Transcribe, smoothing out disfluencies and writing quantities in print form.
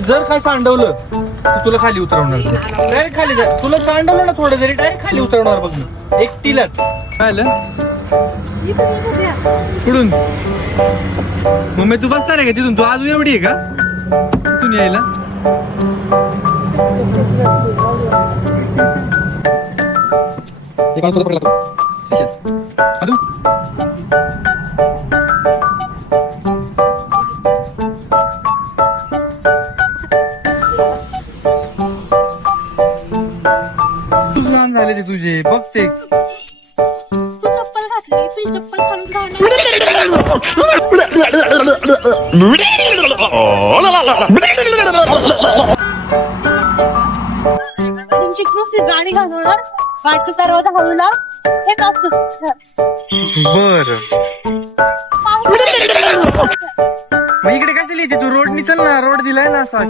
जर काय सांडवलं तर तुला खाली उतरवणार डायरेक्ट खाली जा. तुला सांडवलं ना थोडं जरी डायरेक्ट खाली उतरवणार बघ मी एकटीलाच. काय कुठून मम्मी तू बसणार आहे का तिथून? तू अजून एवढी आहे का तिथून यायला? लहान झाले ते तुझे बघ ते. तू चप्पल घातली तुझी चप्पल खालून तुमची नुसती गाडी घालवणार बाटचा दरवाजा हळूला हे कसं बर मग इकडे कशाला येते तू? रोड निचल ना, रोड दिलाय ना असा.